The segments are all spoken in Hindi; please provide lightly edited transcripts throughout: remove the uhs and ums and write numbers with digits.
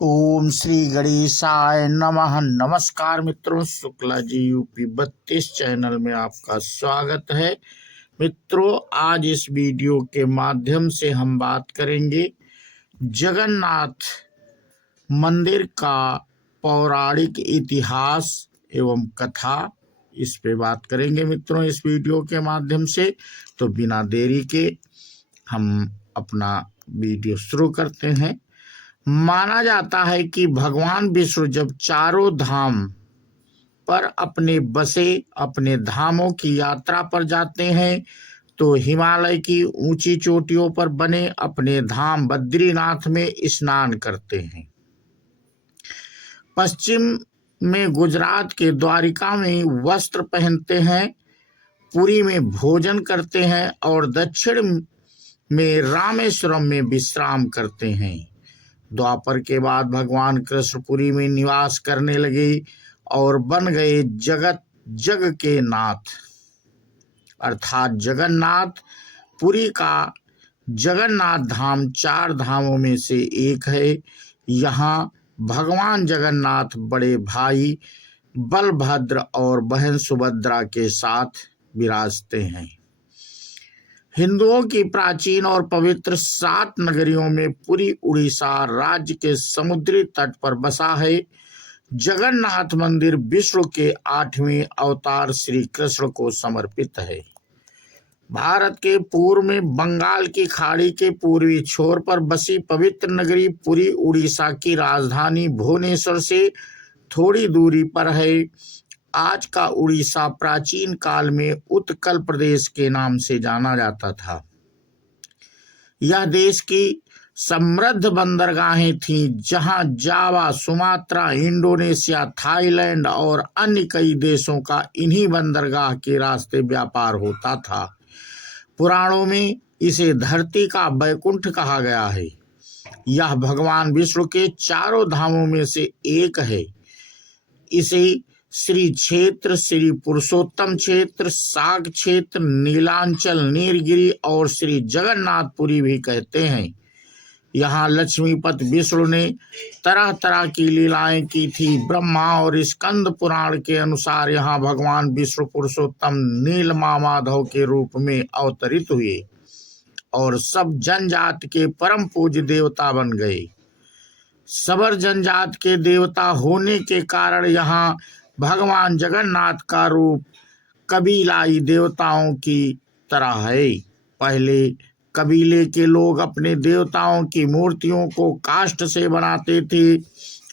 ओम श्री गणेशाय नमः। नमस्कार मित्रों, शुक्ला जी यूपी 32 चैनल में आपका स्वागत है। मित्रों, आज इस वीडियो के माध्यम से हम बात करेंगे जगन्नाथ मंदिर का पौराणिक इतिहास एवं कथा। इस पे बात करेंगे मित्रों इस वीडियो के माध्यम से। तो बिना देरी के हम अपना वीडियो शुरू करते हैं। माना जाता है कि भगवान विष्णु जब चारों धाम पर अपने धामों की यात्रा पर जाते हैं तो हिमालय की ऊंची चोटियों पर बने अपने धाम बद्रीनाथ में स्नान करते हैं। पश्चिम में गुजरात के द्वारिका में वस्त्र पहनते हैं, पुरी में भोजन करते हैं और दक्षिण में रामेश्वरम में विश्राम करते हैं। द्वापर के बाद भगवान कृष्णपुरी में निवास करने लगे और बन गए जग के नाथ, अर्थात जगन्नाथ। पुरी का जगन्नाथ धाम 4 धामों में से एक है। यहाँ भगवान जगन्नाथ बड़े भाई बलभद्र और बहन सुभद्रा के साथ विराजते हैं। हिंदुओं की प्राचीन और पवित्र 7 नगरियों में पुरी उड़ीसा राज्य के समुद्री तट पर बसा है। जगन्नाथ मंदिर विष्णु के 8वें अवतार श्री कृष्ण को समर्पित है। भारत के पूर्व में बंगाल की खाड़ी के पूर्वी छोर पर बसी पवित्र नगरी पुरी उड़ीसा की राजधानी भुवनेश्वर से थोड़ी दूरी पर है। आज का उड़ीसा प्राचीन काल में उत्कल प्रदेश के नाम से जाना जाता था। यह देश की समृद्ध बंदरगाहें थीं, जहां जावा, सुमात्रा, इंडोनेशिया, थाईलैंड और अन्य कई देशों का इन्हीं बंदरगाह के रास्ते व्यापार होता था। पुराणों में इसे धरती का बैकुंठ कहा गया है। यह भगवान विष्णु के 4 धामों में से एक है। इसे श्री क्षेत्र, श्री पुरुषोत्तम क्षेत्र, साग क्षेत्र, नीलांचल, नीलगिरी और श्री जगन्नाथपुरी भी कहते हैं। यहाँ लक्ष्मीपति विष्णु ने तरह तरह की लीलाएं की थी। ब्रह्मा और स्कंद पुराण के अनुसार यहाँ भगवान विष्णु पुरुषोत्तम नीलमा माधव के रूप में अवतरित हुए और सब जनजाति के परम पूज्य देवता बन गए। सबर जनजाति के देवता होने के कारण यहाँ भगवान जगन्नाथ का रूप कबीलाई देवताओं की तरह है। पहले कबीले के लोग अपने देवताओं की मूर्तियों को काष्ठ से बनाते थे।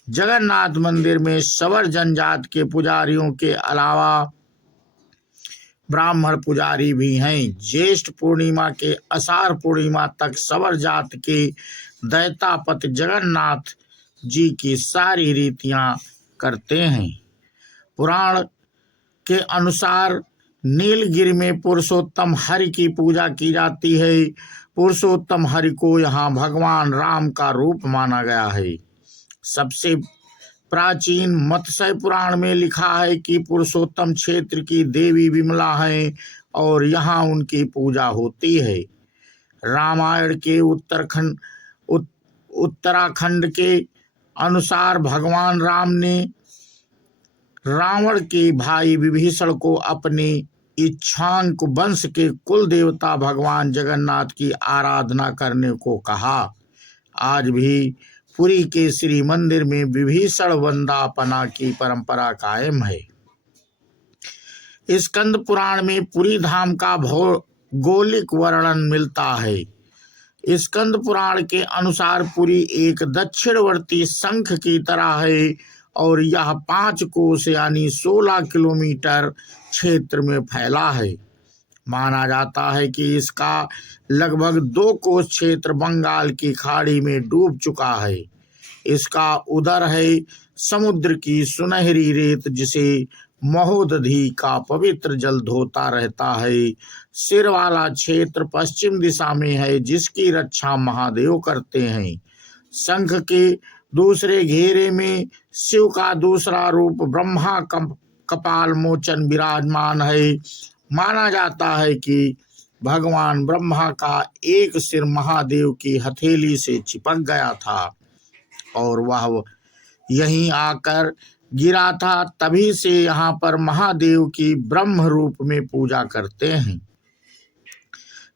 जगन्नाथ मंदिर में सबर जनजाति के पुजारियों के अलावा ब्राह्मण पुजारी भी हैं। ज्येष्ठ पूर्णिमा के आषाढ़ पूर्णिमा तक सबर जाति के दैतापति जगन्नाथ जी की सारी रीतियां करते हैं। पुराण के अनुसार नीलगिरी में पुरुषोत्तम हरि की पूजा की जाती है। पुरुषोत्तम हरि को यहाँ भगवान राम का रूप माना गया है। सबसे प्राचीन मत्स्य पुराण में लिखा है कि पुरुषोत्तम क्षेत्र की देवी विमला है और यहाँ उनकी पूजा होती है। रामायण के उत्तराखंड के अनुसार भगवान राम ने रावण के भाई विभीषण को अपने इक्ष्वाकु वंश के कुल देवता भगवान जगन्नाथ की आराधना करने को कहा। आज भी पुरी के श्री मंदिर में विभीषण वंदापना की परंपरा कायम है। स्कंद पुराण में पुरी धाम का भौगोलिक वर्णन मिलता है। स्कंद पुराण के अनुसार पुरी एक दक्षिणवर्ती शंख की तरह है और यह 5 कोस यानी 16 किलोमीटर क्षेत्र में फैला है। माना जाता है कि इसका लगभग 2 कोस क्षेत्र बंगाल की खाड़ी में डूब चुका है। इसका उदर है समुद्र की सुनहरी रेत, जिसे महोदधि का पवित्र जल धोता रहता है। सिर वाला क्षेत्र पश्चिम दिशा में है, जिसकी रक्षा महादेव करते हैं। शंख के दूसरे घेरे में शिव का दूसरा रूप ब्रह्मा कपाल मोचन विराजमान है। माना जाता है कि भगवान ब्रह्मा का एक सिर महादेव की हथेली से चिपक गया था और वह यहीं आकर गिरा था। तभी से यहाँ पर महादेव की ब्रह्म रूप में पूजा करते हैं।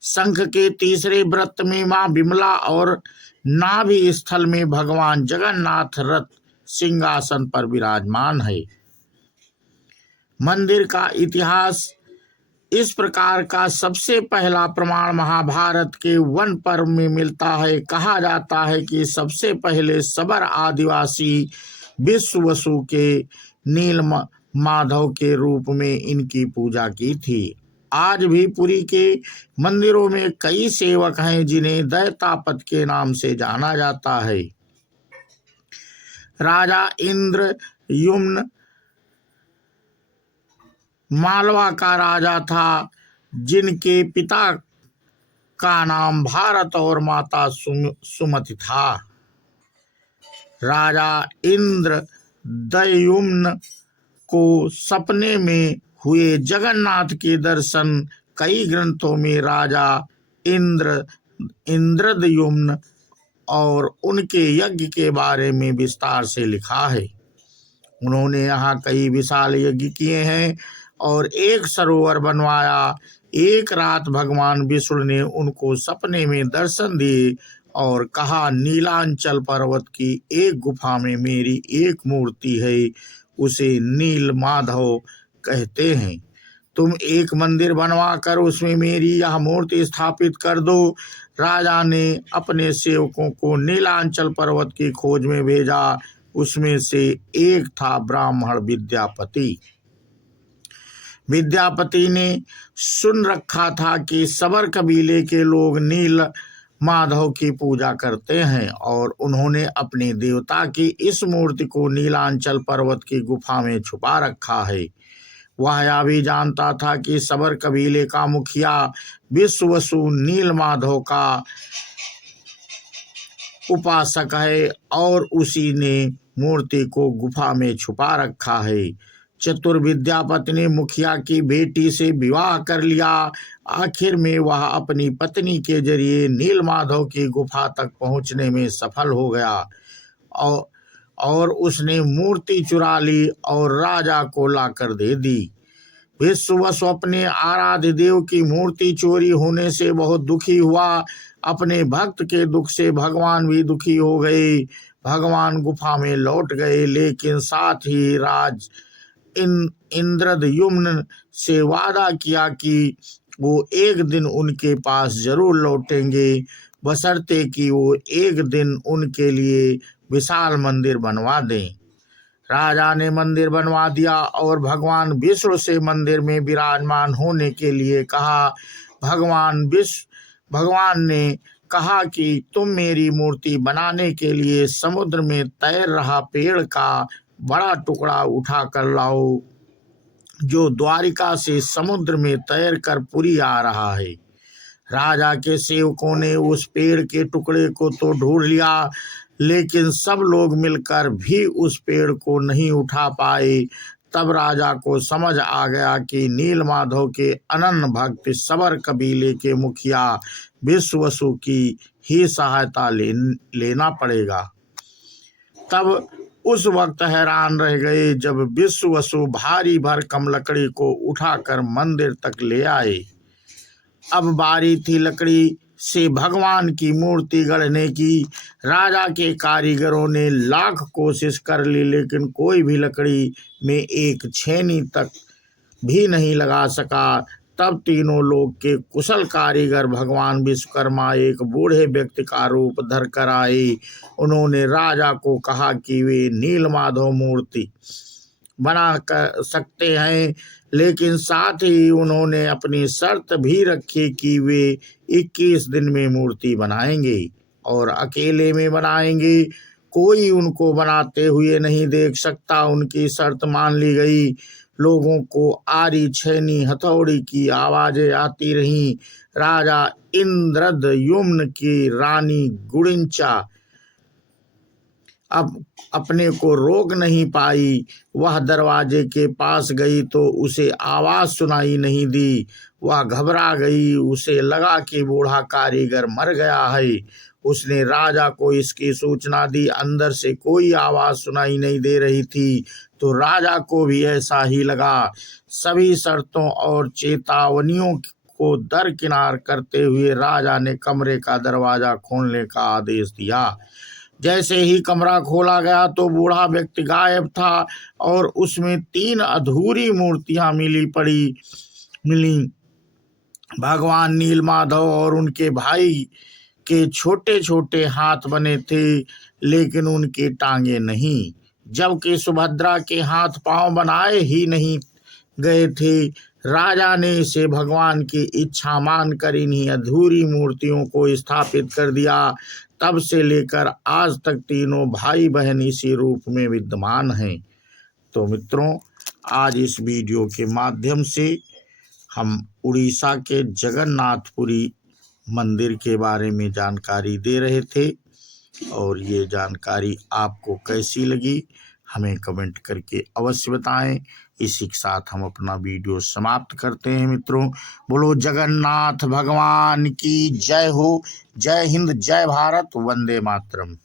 शंख के तीसरे व्रत में मां विमला और नाभि स्थल में भगवान जगन्नाथ रथ सिंहासन पर विराजमान है। मंदिर का इतिहास इस प्रकार का सबसे पहला प्रमाण महाभारत के वन पर्व में मिलता है। कहा जाता है कि सबसे पहले सबर आदिवासी विश्ववसु के नील माधव के रूप में इनकी पूजा की थी। आज भी पुरी के मंदिरों में कई सेवक हैं जिन्हें दैतापत के नाम से जाना जाता है। राजा इंद्रयुम्न मालवा का राजा था, जिनके पिता का नाम भारत और माता सुमति था। राजा इंद्रदयुम्न को सपने में हुए जगन्नाथ के दर्शन कई ग्रंथों में राजा इंद्रदयुम्न और उनके यज्ञ के बारे में विस्तार से लिखा है। उन्होंने यहाँ कई विशाल यज्ञ किए हैं और एक सरोवर बनवाया। एक रात भगवान विष्णु ने उनको सपने में दर्शन दिए और कहा, नीलांचल पर्वत की एक गुफा में मेरी एक मूर्ति है, उसे नील माधव कहते हैं। तुम एक मंदिर बनवाकर उसमें मेरी यह मूर्ति स्थापित कर दो। राजा ने अपने सेवकों को नीलांचल पर्वत की खोज में भेजा। उसमें से एक था ब्राह्मण विद्यापति। विद्यापति ने सुन रखा था कि सबर कबीले के लोग नील माधव की पूजा करते हैं और उन्होंने अपने देवता की इस मूर्ति को नीलांचल पर्वत की गुफा में छुपा रखा है। वह यह भी जानता था कि सबर कबीले का मुखिया विश्ववसु नील माधव का उपासक है और उसी ने मूर्ति को गुफा में छुपा रखा है। चतुर विद्यापति ने मुखिया की बेटी से विवाह कर लिया। आखिर में वह अपनी पत्नी के जरिए नील माधव की गुफा तक पहुंचने में सफल हो गया और उसने मूर्ति चुरा ली और राजा को लाकर दे दी। विश्ववसु अपने आराध्य देव की मूर्ति चोरी होने से बहुत दुखी हुआ। अपने भक्त के दुख से भगवान भी दुखी हो गए। भगवान गुफा में लौट गए, लेकिन साथ ही राज इंद्रदयुम्न से वादा किया कि वो एक दिन उनके पास जरूर लौटेंगे, बशर्ते कि वो एक दिन उनके लिए विशाल मंदिर बनवा दें। राजा ने मंदिर बनवा दिया और भगवान विष्णु से मंदिर में विराजमान होने के लिए कहा। भगवान ने कहा कि तुम मेरी मूर्ति बनाने के लिए समुद्र में तैर रहा पेड़ का बड़ा टुकड़ा उठा कर लाओ, जो द्वारिका से समुद्र में तैर कर पुरी आ रहा है। राजा के सेवकों ने उस पेड़ के टुकड़े को तो ढूंढ लिया, लेकिन सब लोग मिलकर भी उस पेड़ को नहीं उठा पाए। तब राजा को समझ आ गया कि नील माधव के अनन्य भक्त सबर कबीले के मुखिया विश्ववसु की ही सहायता लेना पड़ेगा। तब उस वक्त हैरान रह गए जब विश्ववसु भारी भरकम लकड़ी को उठाकर मंदिर तक ले आए। अब बारी थी लकड़ी से भगवान की मूर्ति गढ़ने की। राजा के कारीगरों ने लाख कोशिश कर ली, लेकिन कोई भी लकड़ी में एक छेनी तक भी नहीं लगा सका। तब तीनों लोग के कुशल कारीगर भगवान विश्वकर्मा एक बूढ़े व्यक्ति का रूप धर कर आए। उन्होंने राजा को कहा कि वे नील माधव मूर्ति बना कर सकते हैं, लेकिन साथ ही उन्होंने अपनी शर्त भी रखी कि वे 21 दिन में मूर्ति बनाएंगे और अकेले में बनाएंगे। कोई उनको बनाते हुए नहीं देख सकता। उनकी शर्त मान ली गई। लोगों को आरी छेनी हथौड़ी की आवाजें आती रहीं। राजा इंद्रदयुम्न की रानी गुड़िंचा अब अपने को रोक नहीं पाई। वह दरवाजे के पास गई तो उसे आवाज सुनाई नहीं दी। वह घबरा गई। उसे लगा कि बूढ़ा कारीगर मर गया है। उसने राजा को इसकी सूचना दी। अंदर से कोई आवाज सुनाई नहीं दे रही थी, तो राजा को भी ऐसा ही लगा। सभी शर्तों और चेतावनियों को दरकिनार करते हुए राजा ने कमरे का दरवाजा खोलने का आदेश दिया। जैसे ही कमरा खोला गया तो बूढ़ा व्यक्ति गायब था और उसमें 3 अधूरी मूर्तियां मिली। भगवान नीलमाधव और उनके भाई के छोटे छोटे हाथ बने थे, लेकिन उनकी टांगे नहीं, जबकि सुभद्रा के हाथ पांव बनाए ही नहीं गए थे। राजा ने इसे भगवान की इच्छा मानकर इन्हीं अधूरी मूर्तियों को स्थापित कर दिया। तब से लेकर आज तक तीनों भाई बहन इसी रूप में विद्यमान हैं। तो मित्रों, आज इस वीडियो के माध्यम से हम उड़ीसा के जगन्नाथपुरी मंदिर के बारे में जानकारी दे रहे थे, और ये जानकारी आपको कैसी लगी हमें कमेंट करके अवश्य बताएं। इसी के साथ हम अपना वीडियो समाप्त करते हैं। मित्रों, बोलो जगन्नाथ भगवान की जय हो। जय हिंद, जय भारत, वंदे मातरम।